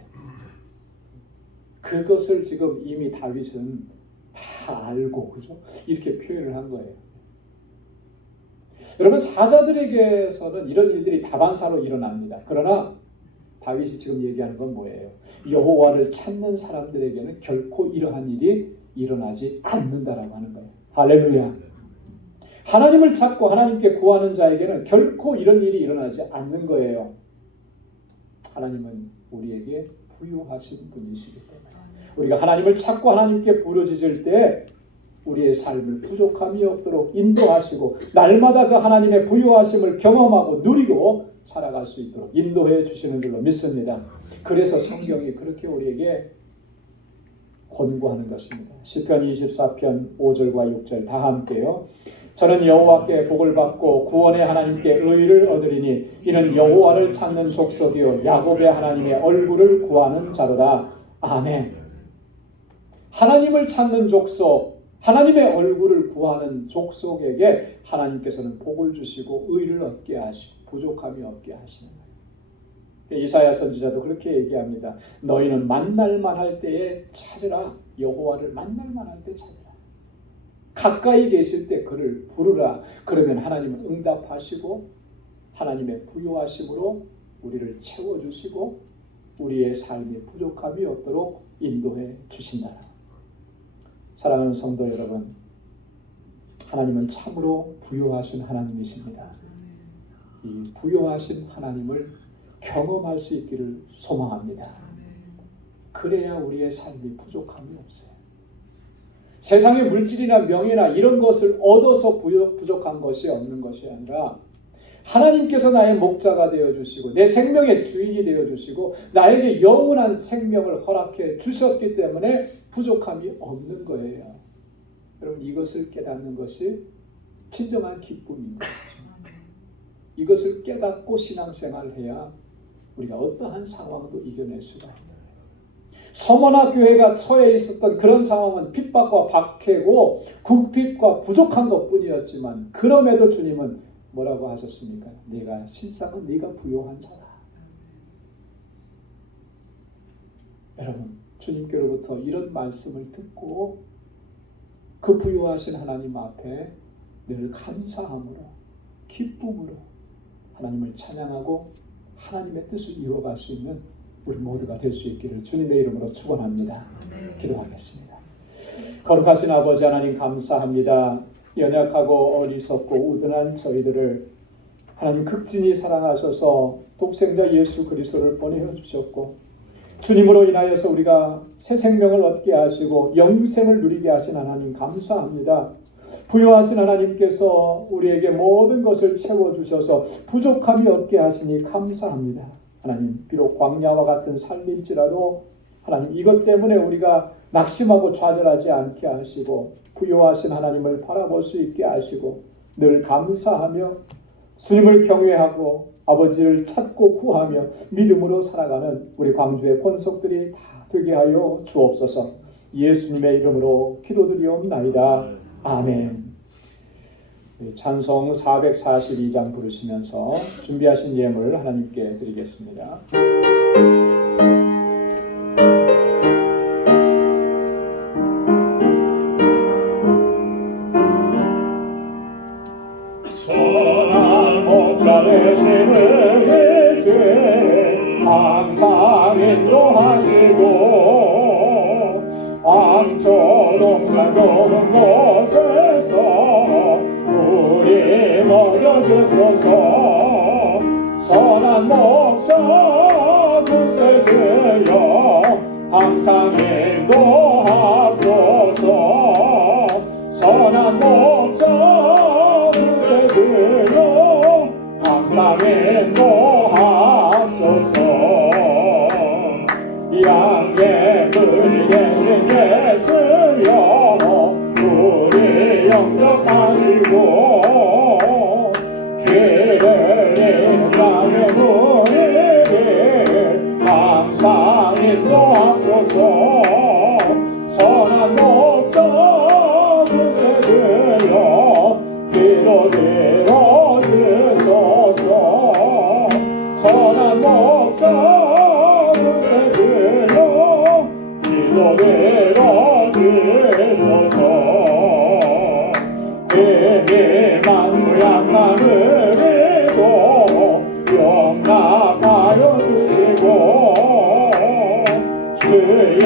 그것을 지금 이미 다윗은 다 알고, 그죠? 이렇게 표현을 한 거예요. 여러분, 사자들에게서는 이런 일들이 다반사로 일어납니다. 그러나 다윗이 지금 얘기하는 건 뭐예요? 여호와를 찾는 사람들에게는 결코 이러한 일이 일어나지 않는다라고 하는 거예요. 할렐루야. 하나님을 찾고 하나님께 구하는 자에게는 결코 이런 일이 일어나지 않는 거예요. 하나님은 우리에게 부유하신 분이시기 때문에 우리가 하나님을 찾고 하나님께 부르짖을 때 우리의 삶을 부족함이 없도록 인도하시고 날마다 그 하나님의 부유하심을 경험하고 누리고 살아갈 수 있도록 인도해 주시는 줄로 믿습니다. 그래서 성경이 그렇게 우리에게 권고하는 것입니다. 시편 24편 5절과 6절 다 함께요. 저는 여호와께 복을 받고 구원의 하나님께 의를 얻으리니 이는 여호와를 찾는 족속이요 야곱의 하나님의 얼굴을 구하는 자로다. 아멘. 하나님을 찾는 족속, 하나님의 얼굴을 구하는 족속에게 하나님께서는 복을 주시고 의를 얻게 하시고 부족함이 없게 하시는 거예요. 이사야 선지자도 그렇게 얘기합니다. 너희는 만날만 할 때에 찾으라. 여호와를 만날만 할 때 찾으라. 가까이 계실 때 그를 부르라. 그러면 하나님은 응답하시고 하나님의 부유하심으로 우리를 채워주시고 우리의 삶이 부족함이 없도록 인도해 주신다. 사랑하는 성도 여러분, 하나님은 참으로 부유하신 하나님이십니다. 이 부유하신 하나님을 경험할 수 있기를 소망합니다. 그래야 우리의 삶이 부족함이 없어요. 세상의 물질이나 명예나 이런 것을 얻어서 부족한 것이 없는 것이 아니라 하나님께서 나의 목자가 되어주시고 내 생명의 주인이 되어주시고 나에게 영원한 생명을 허락해 주셨기 때문에 부족함이 없는 거예요. 여러분, 이것을 깨닫는 것이 진정한 기쁨입니다. 이것을 깨닫고 신앙생활을 해야 우리가 어떠한 상황도 이겨낼 수가 있는 거예요. 서머나 교회가 처해 있었던 그런 상황은 핍박과 박해고 궁핍과 부족한 것뿐이었지만 그럼에도 주님은 뭐라고 하셨습니까? 네가 실상은 네가 부요한 자다. 여러분, 주님께로부터 이런 말씀을 듣고 그 부요하신 하나님 앞에 늘 감사함으로 기쁨으로 하나님을 찬양하고 하나님의 뜻을 이루어갈 수 있는 우리 모두가 될 수 있기를 주님의 이름으로 축원합니다. 기도하겠습니다. 거룩하신 아버지 하나님, 감사합니다. 연약하고 어리석고 우둔한 저희들을 하나님 극진히 사랑하셔서 독생자 예수 그리스도를 보내어 주셨고 주님으로 인하여서 우리가 새 생명을 얻게 하시고 영생을 누리게 하신 하나님 감사합니다. 부유하신 하나님께서 우리에게 모든 것을 채워주셔서 부족함이 없게 하시니 감사합니다. 하나님, 비록 광야와 같은 삶일지라도 하나님, 이것 때문에 우리가 낙심하고 좌절하지 않게 하시고 부유하신 하나님을 바라볼 수 있게 하시고 늘 감사하며 주님을 경외하고 아버지를 찾고 구하며 믿음으로 살아가는 우리 광주의 권속들이 다 되게 하여 주옵소서. 예수님의 이름으로 기도드리옵나이다. 아멘. 찬송 442장 부르시면서 준비하신 예물 하나님께 드리겠습니다. 선한 목자 되시는 예수 항상 인도하시고 왕초동산 좋은 곳에서 우리 먹여주소서. 선한 목자 구세주여 항상 인도하소서. 선한 목자 구세주여 항상 인도하소서. 양예물이 되신 예수여 우리 영접하시고 길을 잃은 양의 무리를 항상 인도하소서. 선한 목자 구세주여 기도 들어주소서. 선한 목자 구세주여 기도 들어주소서. 이미 만무약한 은혜도 용납하여 주시고 주의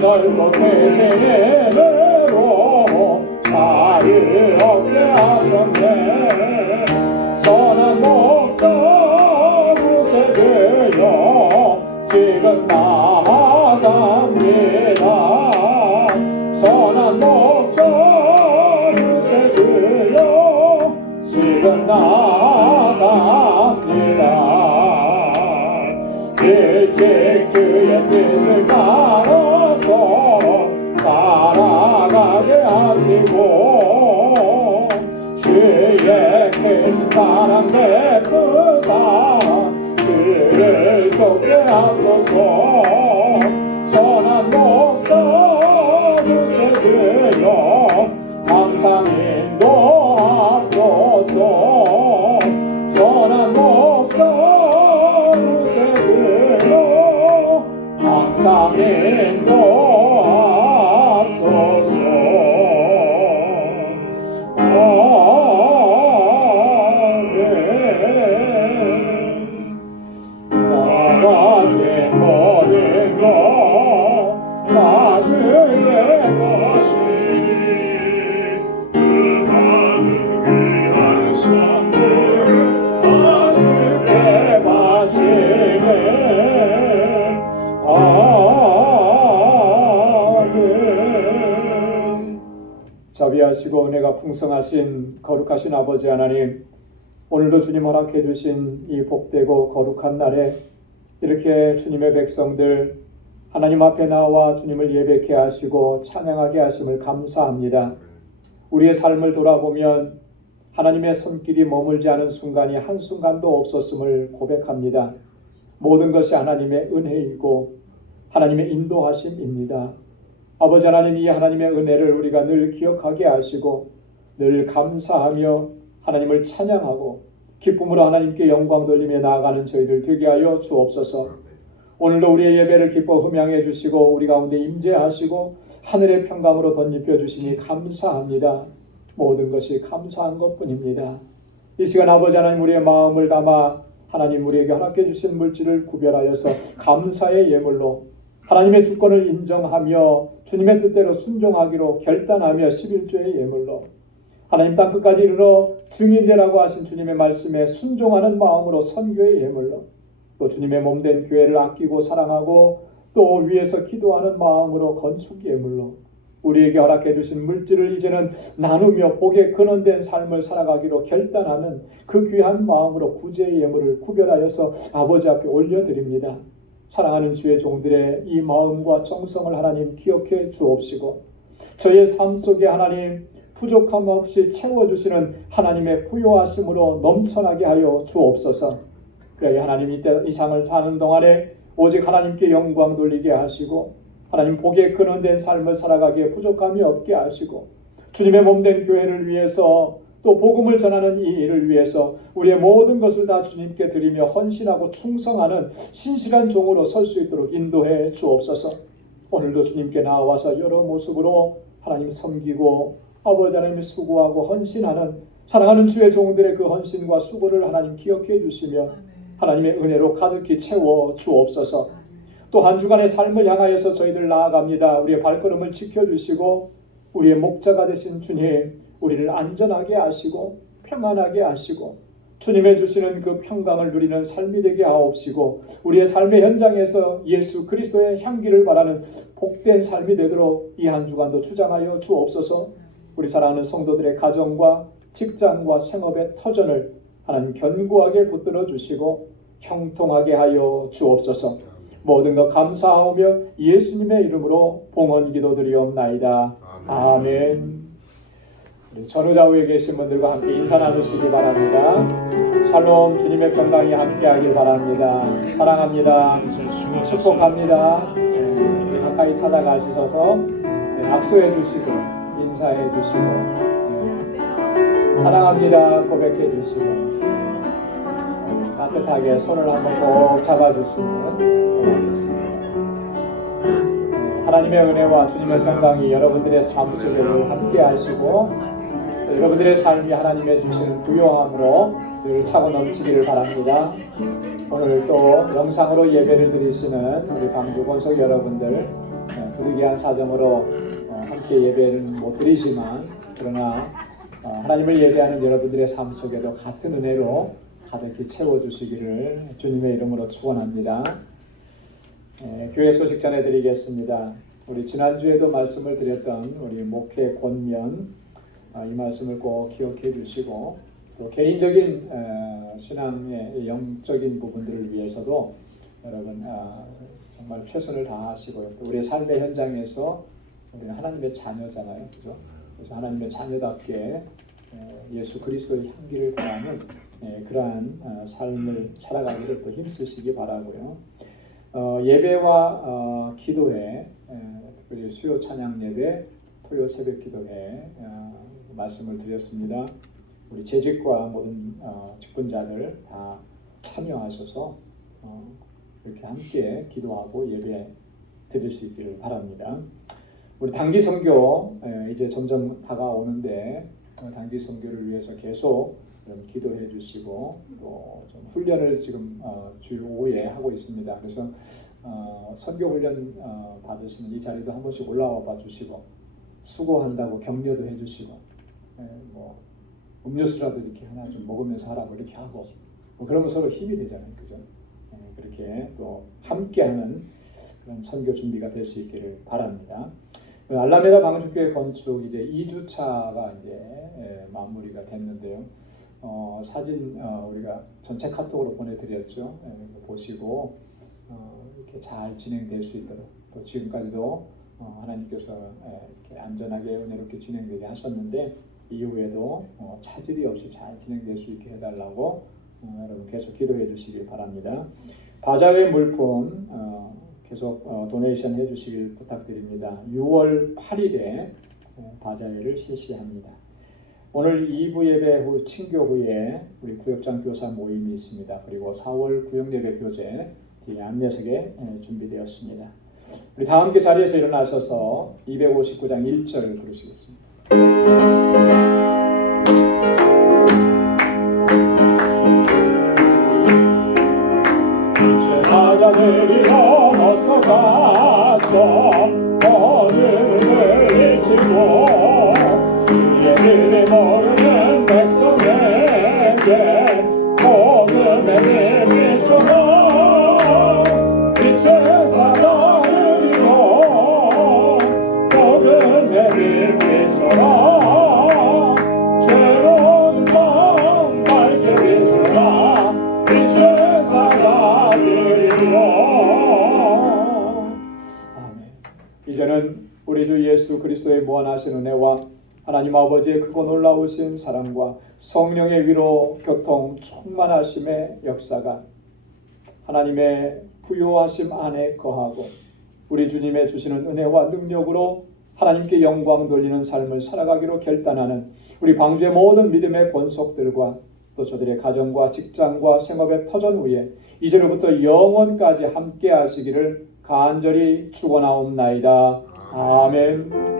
넓고 크신 은혜로 자유 얻게 하셨네. 선한 목자 구세주여 지금 나아갑니다. 선한 목자 구세주여 지금 나아갑니다. 일찍 주의 뜻을 따라서 살아가게 하시고 주의 크신 사랑 베푸사 주를 좁게 하소서. 선한 목자 구세주여 항상 인도하소서. 선한 목자 구세주여 항상 인도하소서. 나가신 모든 것 다 주의 것이 그 많은 귀한 선물 다 주께 바치네. 아멘. 자비하시고 은혜가 풍성하신 거룩하신 아버지 하나님, 오늘도 주님 허락해 주신 이 복되고 거룩한 날에 이렇게 주님의 백성들 하나님 앞에 나와 주님을 예배케 하시고 찬양하게 하심을 감사합니다. 우리의 삶을 돌아보면 하나님의 손길이 머물지 않은 순간이 한순간도 없었음을 고백합니다. 모든 것이 하나님의 은혜이고 하나님의 인도하심입니다. 아버지 하나님, 이 하나님의 은혜를 우리가 늘 기억하게 하시고 늘 감사하며 하나님을 찬양하고 기쁨으로 하나님께 영광 돌리며 나아가는 저희들 되게 하여 주옵소서. 오늘도 우리의 예배를 기뻐 흠양해 주시고 우리 가운데 임재하시고 하늘의 평강으로 덧입혀 주시니 감사합니다. 모든 것이 감사한 것뿐입니다. 이 시간 아버지 하나님, 우리의 마음을 담아 하나님 우리에게 허락해 주신 물질을 구별하여서 감사의 예물로 하나님의 주권을 인정하며 주님의 뜻대로 순종하기로 결단하며 11조의 예물로 하나님 땅끝까지 이르러 증인되라고 하신 주님의 말씀에 순종하는 마음으로 선교의 예물로 또 주님의 몸된 교회를 아끼고 사랑하고 또 위에서 기도하는 마음으로 건축 예물로 우리에게 허락해 주신 물질을 이제는 나누며 복에 근원된 삶을 살아가기로 결단하는 그 귀한 마음으로 구제의 예물을 구별하여서 아버지 앞에 올려드립니다. 사랑하는 주의 종들의 이 마음과 정성을 하나님 기억해 주옵시고 저의 삶 속에 하나님 부족함 없이 채워주시는 하나님의 부요하심으로 넘쳐나게 하여 주옵소서. 그래 하나님 이 상을 사는 동안에 오직 하나님께 영광 돌리게 하시고 하나님 복에 근원된 삶을 살아가기에 부족함이 없게 하시고 주님의 몸된 교회를 위해서 또 복음을 전하는 이 일을 위해서 우리의 모든 것을 다 주님께 드리며 헌신하고 충성하는 신실한 종으로 설 수 있도록 인도해 주옵소서. 오늘도 주님께 나와서 여러 모습으로 하나님 섬기고 아버지 하나님 수고하고 헌신하는 사랑하는 주의 종들의 그 헌신과 수고를 하나님 기억해 주시며 하나님의 은혜로 가득히 채워 주옵소서. 또 한 주간의 삶을 향하여서 저희들 나아갑니다. 우리의 발걸음을 지켜주시고 우리의 목자가 되신 주님, 우리를 안전하게 하시고 평안하게 하시고 주님의 주시는 그 평강을 누리는 삶이 되게 하옵시고 우리의 삶의 현장에서 예수 그리스도의 향기를 바라는 복된 삶이 되도록 이 한 주간도 주장하여 주옵소서. 우리 사랑하는 성도들의 가정과 직장과 생업의 터전을 하나님 견고하게 붙들어 주시고 형통하게 하여 주옵소서. 모든 것 감사하오며 예수님의 이름으로 봉헌 기도드리옵나이다. 아멘. 우리 전후좌우에 계신 분들과 함께 인사 나누시기 바랍니다. 샬롬, 주님의 평강이 함께하길 바랍니다. 사랑합니다. 축복합니다. 우리 가까이 찾아가셔서 악수해 주시고 인사해 주시고 사랑합니다 고백해 주시고 따뜻하게 손을 한번 꼭 잡아주시면 고맙겠습니다. 하나님의 은혜와 주님의 평강이 여러분들의 삶 속에 함께 하시고 여러분들의 삶이 하나님의 주시는 부요함으로 늘 차고 넘치기를 바랍니다. 오늘 또 영상으로 예배를 드리시는 우리 광주 권속 여러분들 부득이한 사정으로 함께 예배는 못 드리지만 그러나 하나님을 예배하는 여러분들의 삶 속에도 같은 은혜로 가득히 채워주시기를 주님의 이름으로 축원합니다. 교회 소식 전해드리겠습니다. 우리 지난주에도 말씀을 드렸던 우리 목회 권면 이 말씀을 꼭 기억해 주시고 또 개인적인 신앙의 영적인 부분들을 위해서도 여러분 정말 최선을 다하시고 또 우리의 삶의 현장에서 우리는 하나님의 자녀잖아요, 그죠? 그래서 하나님의 자녀답게 예수 그리스도의 향기를 바라는 그러한 삶을 살아가기를 또 힘쓰시기 바라고요. 예배와 기도회, 특별히 수요 찬양 예배, 토요 새벽 기도회 말씀을 드렸습니다. 우리 재직과 모든 직분자들 다 참여하셔서 이렇게 함께 기도하고 예배 드릴 수 있기를 바랍니다. 우리 단기 선교 이제 점점 다가오는데 단기 선교를 위해서 계속 기도해 주시고 또 좀 훈련을 지금 주 5회 하고 있습니다. 그래서 선교 훈련 받으시는 이 자리도 한 번씩 올라와 봐 주시고 수고한다고 격려도 해 주시고 뭐 음료수라도 이렇게 하나 좀 먹으면서 하라고 이렇게 하고 뭐 그러면 서로 힘이 되잖아요, 그죠? 그렇게 또 함께하는 그런 선교 준비가 될 수 있기를 바랍니다. 알라메다 방주교회 건축 이제 2주차가 이제 마무리가 됐는데요. 사진 우리가 전체 카톡으로 보내드렸죠. 보시고 이렇게 잘 진행될 수 있도록 또 지금까지도 하나님께서 이렇게 안전하게 은혜롭게 진행되게 하셨는데 이후에도 차질이 없이 잘 진행될 수 있게 해달라고 여러분 계속 기도해 주시길 바랍니다. 바자회 물품 계속 도네이션 해주시길 부탁드립니다. 6월 8일에 바자회를 실시합니다. 오늘 2부 예배 후 친교 후에 우리 구역장 교사 모임이 있습니다. 그리고 4월 구역 예배 교제 뒤에 안내석에 준비되었습니다. 우리 다 함께 자리에서 일어나셔서 259장 1절 부르시겠습니다. 사자들이 넘어서 가서 어둠을 잊히고 주의 길을 모르는 백성에게 복음의 빛이 비춰 빛의 사자의 비춰라 죄로운 마음 밝게 비춰라 빛의 사자들이여. 아멘. 이제는 우리 주 예수 그리스도의 무한하신 은혜와 하나님 아버지의 크고 놀라우신 사랑과 성령의 위로 교통 충만하심의 역사가 하나님의 부요하심 안에 거하고 우리 주님의 주시는 은혜와 능력으로 하나님께 영광 돌리는 삶을 살아가기로 결단하는 우리 방주의 모든 믿음의 권속들과 또 저들의 가정과 직장과 생업의 터전 위에 이제로부터 영원까지 함께 하시기를 간절히 축원하옵나이다. 아멘.